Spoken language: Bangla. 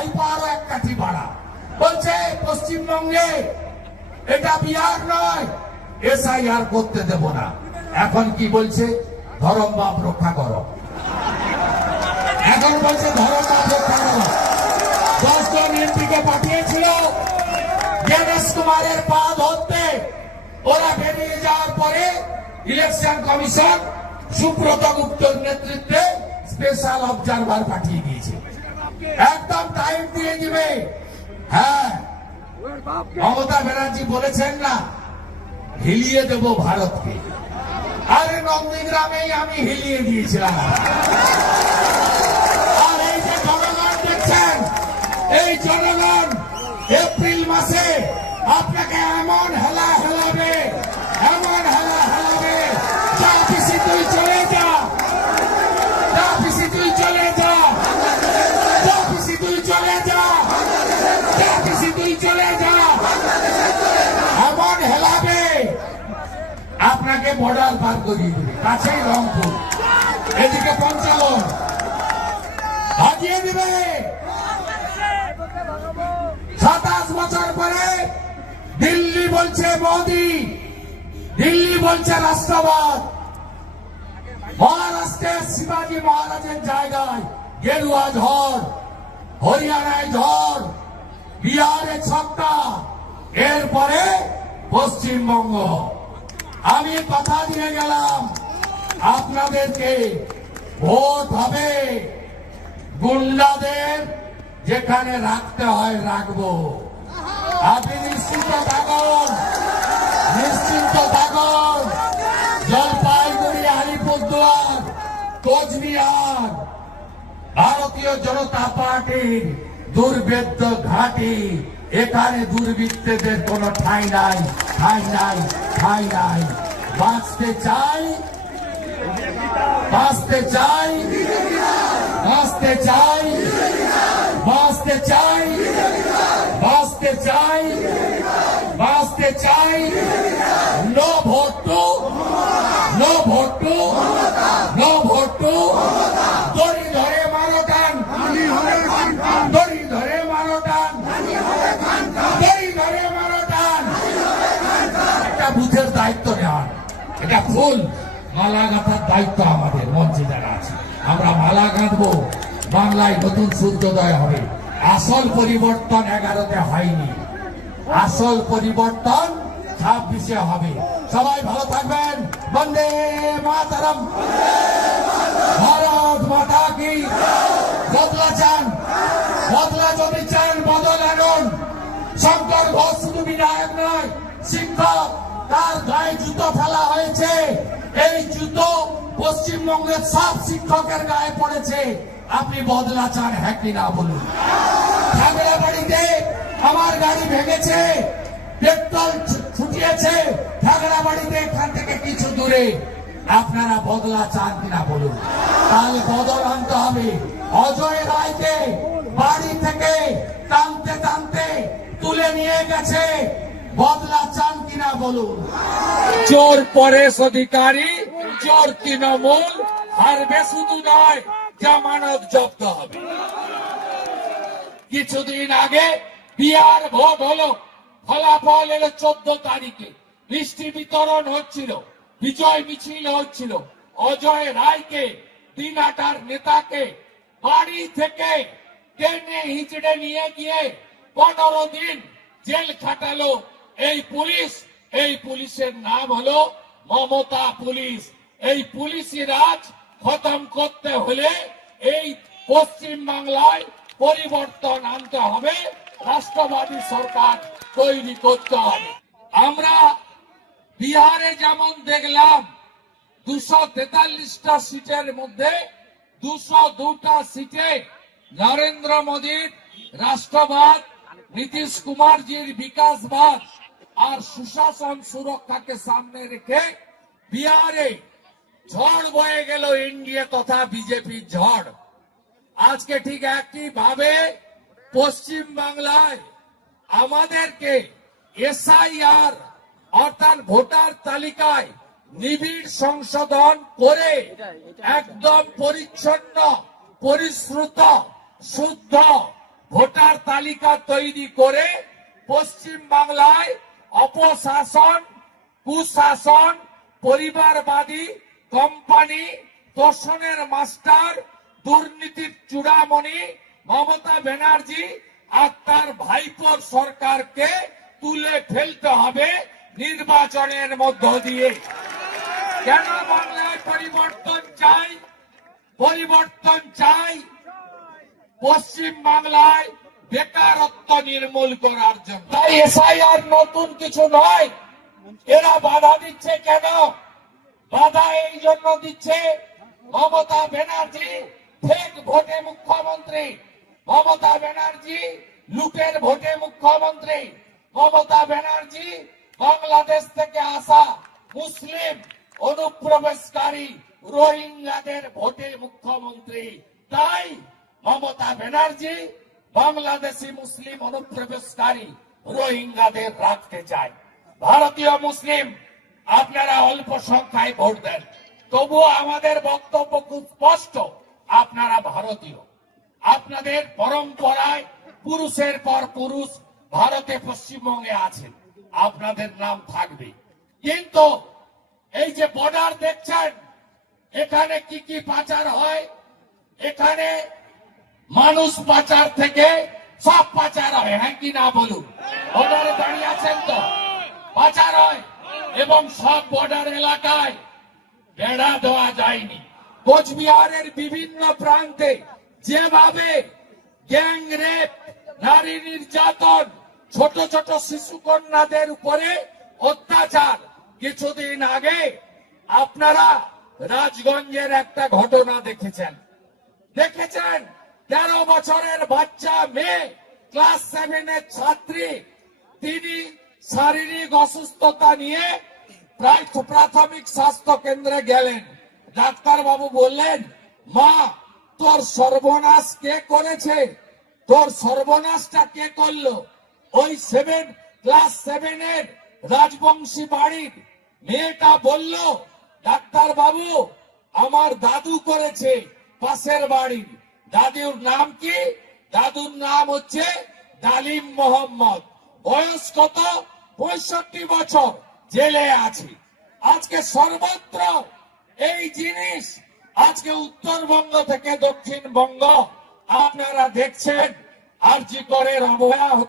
ভাইপো আরো এক কাঠি বাড়া, বলছে পশ্চিমবঙ্গে এটা বিহার নয়, এসআইআর করতে দেব না। এখন কি বলছে? ধরম বাপ রক্ষা করো। এখন বলছে ধরম বাপ রক্ষা করো। 10 জন এমপিকে পাঠিয়েছিল জ্ঞানেশ কুমারের পা ধরতে, ওরা বেরিয়ে যাওয়ার পরে ইলেকশন কমিশন সুব্রত গুপ্তর নেতৃত্বে স্পেশাল অবজারভার পাঠিয়ে দিয়েছে। একদম টাইম দিয়ে দিবে। হ্যাঁ, মমতা ব্যানার্জি বলেছেন না, হিলিয়ে দেব ভারতকে। আরে নন্দীগ্রামেই আমি হিলিয়ে দিয়েছিলাম। আর এই যে জনগণ দেখছেন, এই জনগণ এপ্রিল মাসে আপনাকে এমন হেলা হেলাবে, এমন হেলা হেলাবে, যা পিসি তুই চলে যা, যা পিসি তুই চলে যা, যা পিসি তুই চলে যা, যা পিসি তুই চলে যা, এমন হেলাবে আপনাকে বর্ডার পার করিয়ে দেবে। কাছেই রংপুর, এদিকে পঞ্চালন, হাজিয়ে দিবে। 27 বছর পরে দিল্লি বলছে মোদি, দিল্লি বলছে রাষ্ট্রবাদ। মহারাষ্ট্রের শিবাজী মহারাজের জায়গায় গেরুয়া ঝড়, হরিয়ানায় ঝড়, বিহারে ছক্কা, এরপরে পশ্চিমবঙ্গ। আমি কথা দিয়ে গেলাম আপনাদেরকে, ভোট হবে, গুন্ডাদের যেখানে রাখতে হয় রাখবো। আপনি নিশ্চিন্ত থাকুন, নিশ্চিন্ত থাকুন। জলপাইগুড়ি, আলিপুরদুয়ার, কোচবিহার ভারতীয় জনতা পার্টির দুর্ভেদ্য ঘাঁটি। এখানে দুর্বৃত্তদের কোনো ঠাঁই নাই, ঠাঁই নাই, ঠাঁই নাই। বাঁচতে চাই, বাঁচতে চাই, বাঁচতে চাই, বাঁচতে চাই, বাঁচতে চাই, বাঁচতে চাই। No vote to, no vote to, no vote to. দড়ি ধরে মারো টান, দড়ি ধরে মারো টান, দড়ি ধরে মারো টান। একটা বুথের দায়িত্ব নেওয়ার, এটা ফুল মালা গাঁথার দায়িত্ব আমাদের মঞ্চে যারা আছে। আমরা মালা গাঁথবো, বাংলায় নতুন সূর্যোদয় হবে। আসল পরিবর্তন 11তে হয়নি, আসল পরিবর্তন 26-এ হবে। সবাই ভালো থাকবেন। বন্দে মাতরম। ভারত মাতা কি। বদলা চান, বদলা যদি চান বদল আনুন। শঙ্কর ঘোষ শুধু বিধায়ক নয়, শিক্ষক। তার গায়ে জুতো ফেলা হয়েছে, এই জুতো পশ্চিমবঙ্গের সব শিক্ষকের গায়ে পড়েছে। আপনি বদলা চান, হ্যাঁ কিনা বলুন। ঝাগড়াবাড়িতে আমার গাড়ি ভেঙেছে, পেট্রোল ছুটিয়েছে ঝাগড়াবাড়িতে, এখান থেকে কিছু দূরে। আপনারা বদলা চান কিনা বলুন। তাহলে বদল আনতে হবে। অজয় রায়কে বাড়ি থেকে টানতে টানতে তুলে নিয়ে গেছে, বদলা চান কিনা বলুন। চোর পরেশ অধিকারী, চোর তৃণমূল, হারবে শুধু নয়, জামানত জব্দ হবে। কিছুদিন আগে বিহার ভোট হলো, ফলাফল এলো 14 তারিখে। মিষ্টি বিতরণ হচ্ছিল, বিজয় মিছিল হচ্ছিল। অজয় রায়কে, দিনহাটার নেতাকে বাড়ি থেকে টেনে হিঁচড়ে নিয়ে গিয়ে 15 দিন জেল খাটালো এই পুলিশ। এই পুলিশের নাম হলো মমতা পুলিশ। এই পুলিশি রাজ খতম করতে হলে এই পশ্চিম বাংলায় পরিবর্তন আনতে হবে, রাষ্ট্রবাদী সরকার তৈরি করতে হবে। আমরা বিহারে যেমন দেখলাম 243টা সিটের মধ্যে 202টা সিটে নরেন্দ্র মোদীর রাষ্ট্রবাদ, নীতিশ কুমারজির বিকাশবাদ আর সুশাসন সুরক্ষাকে সামনে রেখে বিহারে ঝড় বয়ে গেল এনডিএ তথা বিজেপির ঝড়। আজকে ঠিক একই ভাবে পশ্চিম বাংলায় আমাদেরকে এসআইআর অর্থাৎ ভোটার তালিকায় নিবিড় সংশোধন করে একদম পরিচ্ছন্ন, পরিশ্রুত, শুদ্ধ ভোটার তালিকা তৈরি করে পশ্চিম বাংলায় অপশাসন, কুশাসন, পরিবারবাদী কোম্পানি, তোষণের মাস্টার, দুর্নীতির চূড়ামণি মমতা ব্যানার্জি আর তার ভাইপোর সরকারকে তুলে ফেলতে হবে নির্বাচনের মধ্য দিয়ে। কেন বাংলায় পরিবর্তন চাই? পরিবর্তন চাই পশ্চিম বাংলায় বেকারত্ব নির্মূল করার জন্য। তাই এসআইআর নতুন কিছু নয়। এরা বাধা দিচ্ছে কেন? বাধা এই জন্য দিচ্ছে, মমতা ব্যানার্জি ফেক ভোটে মুখ্যমন্ত্রী, মমতা ব্যানার্জি লুটের ভোটে মুখ্যমন্ত্রী, মমতা ব্যানার্জি বাংলাদেশ থেকে আসা মুসলিম অনুপ্রবেশকারী রোহিঙ্গাদের ভোটে মুখ্যমন্ত্রী। তাই মমতা ব্যানার্জি বাংলাদেশি মুসলিম অনুপ্রবেশকারী রোহিঙ্গাদের রাখতে চায়। ভারতীয় মুসলিম আপনারা অল্প সংখ্যায় ভোট দেন, তবুও আমাদের বক্তব্য খুব স্পষ্ট, আপনারা ভারতীয়। আপনাদের পরম্পরায় পুরুষের পর পুরুষ ভারতে পশ্চিমবঙ্গে আছেন, আপনাদের নাম থাকবে। কিন্তু এই যে বর্ডার দেখছেন, এখানে কি কি পাচার হয়? এখানে মানুষ পাচার থেকে সব পাচার হয়, হ্যাঁ কি না বলুন? বর্ডারে দাঁড়িয়ে আছেন তো, পাচার হয়। এবং সব বর্ডার এলাকায় বেড়া দেওয়া যায়নি। কোচবিহারের বিভিন্ন প্রান্তে যেভাবে গ্যাং রেপ, নারী নির্যাতন, ছোট ছোট শিশু কন্যাদের উপরে অত্যাচার, কিছুদিন আগে আপনারা রাজগঞ্জের একটা ঘটনা দেখেছেন। 13 বছরের বাচ্চা মেয়ে, ক্লাস 7-এর ছাত্রী, তিনি শারীরিক অসুস্থতা নিয়ে প্রাথমিক স্বাস্থ্য কেন্দ্রে গেলেন। ডাক্তারবাবু বললেন, মা তোর সর্বনাশ কে করেছে? তোর সর্বনাশটা কে করলো? ওই ক্লাস 7-এর রাজবংশী বাড়ির মেয়েটা বলল, ডাক্তারবাবু আমার দাদু করেছে, পাশের বাড়ির। দাদুর নাম কি? দাদুর নাম হচ্ছে ডালিম মোহাম্মদ। বয়স কত? 65 বছর, জেলে আছে। আজকে সর্বত্র এই জিনিস, আজকে উত্তরবঙ্গ থেকে দক্ষিণবঙ্গ আপনারা দেখছেন, আরজি করের অবহেলা